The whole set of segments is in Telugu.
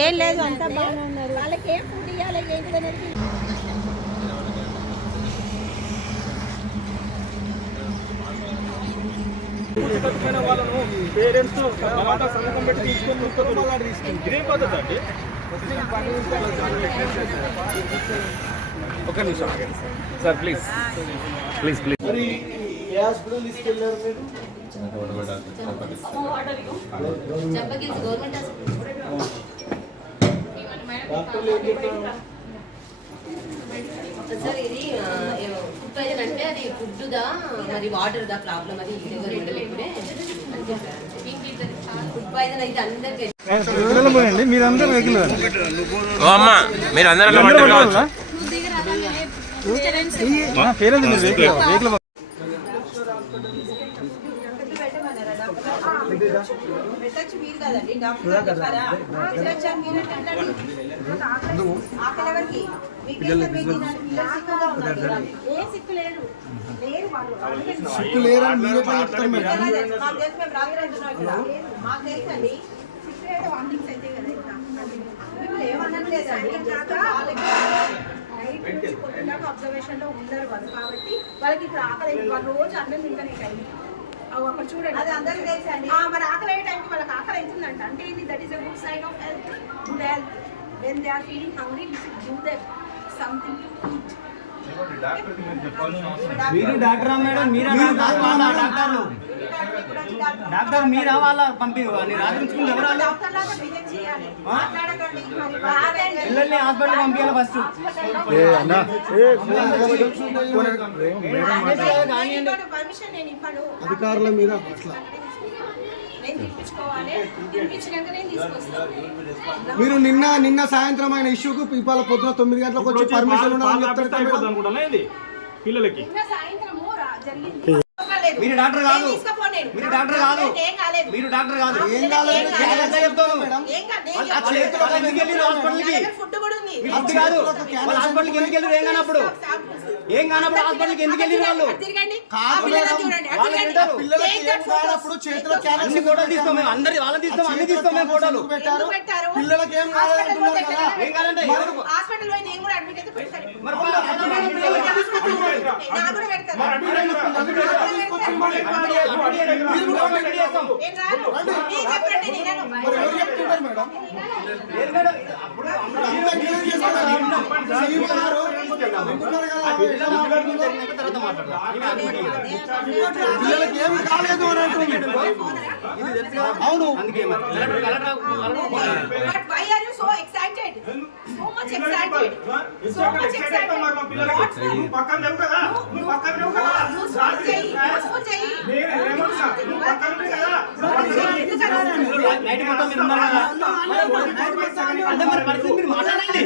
ఏం లేదు అంతా బాగానే ఉన్నారు. వాళ్ళకి ఏం ఫుడ్ ఇవ్వాలి ఏంటి అనేది పుస్తకమైన వాళ్ళను పేరెంట్స్ తర్వాత సంతకం పెట్టి తీసుకొని వస్తారు. ఇదేం పద్ధతి అండి? ఒక నిమిషం సార్ ప్లీజ్ ప్లీజ్ ప్లీజ్ మరి ఏ హాస్పిటల్ తీసుకెళ్ళారు మీరు? చెప్పగిల్స్ గవర్నమెంట్ డాక్టర్లు ఏం చెప్పారు సార్ ఇది ఫుడ్ పాయిజన్ అంటే అది ఫుడ్ దా మరి వాటర్ దా ప్రాబ్లం అది ఎవరు ఉండలేకునే అని చెప్పారు. ఫుడ్ పాయిజన్ అయితే అందరికీ మీరందరూ రెగ్యులర్ అమ్మ పేరెంట్స్ వెహికల్. వెహికల్ పెట్టచ్చు మీరు కదండి డాక్టర్ గారు చెప్పారా? పెట్టచ్చు మీరు ఆకలి ఎవరికి? ఉన్నారు ఏ సిక్కు లేరు. లేరు వాళ్ళు. సిక్కు లేరని మీరు చెప్తారు మేడం ఎలా తెలుసు? మాకు తెలుసు మేము రాత్రి అంటున్నాం ఇక్కడ. మాకు తెలుసు అండి. సిక్కు అయితే వామిటింగ్స్ అయితే కదా ఇంకా మేము ఏమనట్లేదండి పొద్దున్నాక అబ్జర్వేషన్లో ఉండరు వాళ్ళు. కాబట్టి వాళ్ళకి ఇప్పుడు ఆకలి. వాళ్ళు రోజు అన్నం తింటారు ఈ టైంకి అక్కడ చూడండి. అది అందరికీ తెలుసు అండి మరి ఆకలి అయ్యే టైంకి వాళ్ళకి ఆకలి అవుతుందంట. అంటే ఇది that is a good sign of health good health when they are feeling hungry we should give them something to eat మీరు డాక్టరా మేడం మీరా డాక్టర్లు? డాక్టర్ మీరా వాళ్ళ పంపి రాత్రించుకుంటే ఎవరు పిల్లల్ని హాస్పిటల్ పంపించాలి ఫస్ట్. పర్మిషన్ నేను ఇవ్వను అధికారుల మీద మీరు నిన్న నిన్న సాయంత్రం ఆయన ఇష్యూకు ఇవాళ పొద్దున తొమ్మిది గంటలకు వచ్చి పర్మిషన్ ఉండాలని చెప్తారు పిల్లలకి. మీరు డాక్టర్ కాదు. మీరు డాక్టర్ కాదు. కాలేదు మీరు డాక్టర్ కాదు. ఏం కాలేదు. కాలేదు. వాళ్ళు వాళ్ళు ఎందుకు వెళ్ళిరు నా హాస్పిటల్కి ఫుడ్ కాదు. వాళ్ళు హాస్పిటల్కి ఎందుకు వెళ్ళిరు? ఏం కానప్పుడు? ఏం కానప్పుడు హాస్పిటల్కి ఎందుకు వాళ్ళు? వాళ్ళు. కానప్పుడు చేతిలో అన్ని ఫోటోలు తీస్తాం మేము. అందరి వాళ్ళని తీస్తాం. అన్ని తీస్తాం మేము ఫోటోలు? పిల్లలకి ఏం ఎట్లా? ఏం కావాలంటే పిల్లలకి ఏమి కాలేదు అని అవును అందుకే మరి so collector collector But why are so పక్కన లేవు కదా. నువ్వు పక్కన లేవు కదా. నువ్వు స్కూల్ చెయ్యి. నువ్వు స్కూల్ చెయ్యి. నేను ఏమన్నా నువ్వు పక్కన లేవు కదా. నువ్వు చెయ్యి. ఎందుకు అలా? నైట్ మొత్తం మీరు ఉన్నారు? కదా అదే మరి పరిస్థితి మీరు మాట్లాడండి.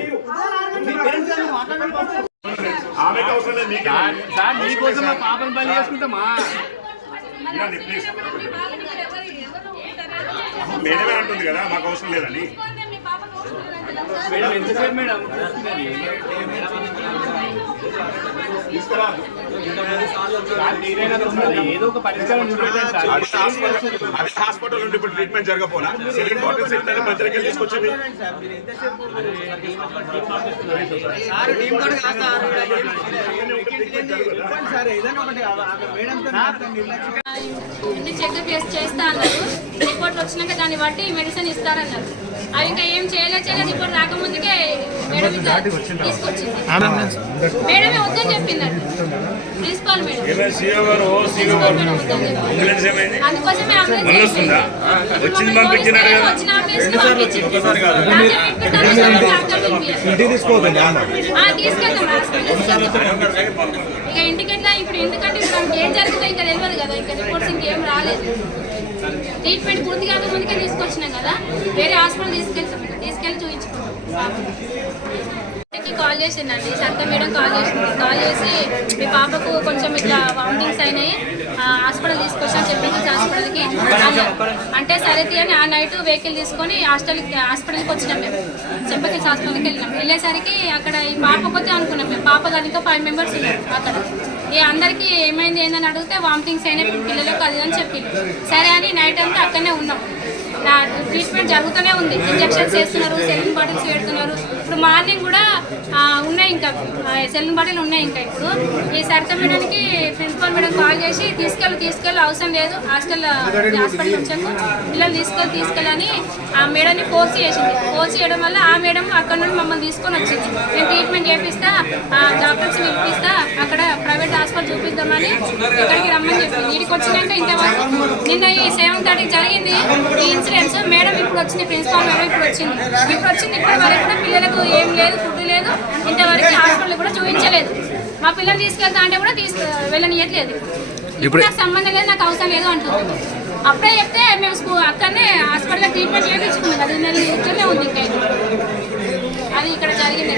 మీ పేరెంట్స్ గారు మీరు మాట్లాడండి. first. ఆమెకు అవసరం లేదు మీకు సార్ మీకోసం మా పాపని బలి చేసుకుంటామా? ప్లీజ్. మేడమే అంటుంది కదా మాకు అవసరం లేదని. మేడం ఎంతసేపు మేడం. ఏదో ఒక పరిష్కారం అది హాస్పిటల్ నుండి ఇప్పుడు ట్రీట్మెంట్ జరగపోనా? సిలిండర్ బాటిల్స్ ఇస్తానే ప్రజలకి తీసుకొచ్చింది. చెకప్ చేసి చేస్తా అన్నారు. రిపోర్ట్ వచ్చినాక దాన్ని బట్టి మెడిసిన్ ఇస్తారన్నారు. అవి ఇంకా ఏం చేయలేదు చేయలేదు. రిపోర్ట్ రాకముందుకే మేడం ఇట్లా తీసుకొచ్చింది. మేడమే వద్దని చెప్పిందండి ప్రిన్సిపాల్ మేడం. అందుకోసమే? ఇప్పుడు వచ్చింది కదా? తీసుకెళ్తాం ఇక ఇంటికి ఇప్పుడు ఎందుకంటే ఇప్పుడు ఏం జరుగుతుందో ఇంకా తెలియదు కదా. ఇంకా రిపోర్ట్స్ ఇంకేం రాలేదు. ట్రీట్మెంట్ పూర్తి కాక ముందుకే తీసుకొచ్చినాం కదా. వేరే హాస్పిటల్ తీసుకెళ్తాం ఇక. తీసుకెళ్ళి చూపించుకుంటాం కాల్ చేసిందండి. సంత మేడం కాల్ చేసింది. కాల్ చేసి మీ పాపకు కొంచెం ఇట్లా వామిటింగ్స్ అయినాయి. హాస్పిటల్ తీసుకొచ్చాను చెప్పింది హాస్పిటల్కి అంటే సరే తీయని ఆ నైట్ వెహికల్ తీసుకొని హాస్టల్కి హాస్పిటల్కి వచ్చినాం మేము. చెంపకి హాస్పిటల్కి వెళ్ళినాం. వెళ్ళేసరికి అక్కడ ఈ పాప కొద్ది అనుకున్నాం మేము. పాప దానితో ఫైవ్ మెంబర్స్ ఉన్నారు అక్కడ. ఇక అందరికీ ఏమైంది ఏందని అడిగితే వామిటింగ్స్ అయినాయి పిల్లలకు అది అని చెప్పి సరే అని నైట్ అంతా అక్కడనే ఉన్నాం. నా ట్రీట్మెంట్ జరుగుతూనే ఉంది. ఇంజెక్షన్స్ వేస్తున్నారు సెలిన్ బాటిల్స్ పెడుతున్నారు. ఇప్పుడు మార్నింగ్ కూడా ఉన్నాయి ఇంకా సెలిన్ బాటిల్ ఉన్నాయి ఇంకా ఇప్పుడు. ఈ సరిత మేడానికి ప్రిన్సిపల్ మేడం కాల్ చేసి తీసుకెళ్ళి తీసుకెళ్ళి అవసరం లేదు హాస్టల్ హాస్పిటల్ వచ్చాము పిల్లలు తీసుకెళ్ళి తీసుకెళ్ళని ఆ మేడంని ఫోర్స్ చేసింది. ఫోర్స్ చేయడం వల్ల ఆ మేడం అక్కడ నుండి మమ్మల్ని తీసుకొని వచ్చింది. నేను ట్రీట్మెంట్ చేపిస్తా ఆ డాక్టర్స్ పిలిపిస్తా అక్కడ ప్రైవేట్ హాస్పిటల్ చూపిద్దామని ఇక్కడికి రమ్మని చెప్పింది వీడికి వచ్చినాక ఇంతవరకు నిన్న ఈ సెవెన్ థర్టీ జరిగింది ఈ ఇన్సిడెంట్స్. మేడం ఇప్పుడు వచ్చింది ప్రిన్సిపాల్ మేడం ఇప్పుడు వచ్చింది. ఇప్పుడు వచ్చింది ఇప్పటి వరకు కూడా పిల్లలకు ఏం లేదు ఫుడ్ లేదు. ఇంతవరకు హాస్పిటల్ కూడా చూపించలేదు. మా పిల్లలు తీసుకెళ్తా అంటే కూడా తీసుకు వెళ్ళనియట్లేదు. ఇప్పుడు నాకు సంబంధం లేదు నాకు అవసరం లేదు అంటుంది. అప్పుడే చెప్తే మేము స్కూల్ అక్కడనే హాస్పిటల్లో ట్రీట్మెంట్ చేయించుకున్నాం అది నెల ఉంది ఇంకా ఇది. అది ఇక్కడ జరిగింది.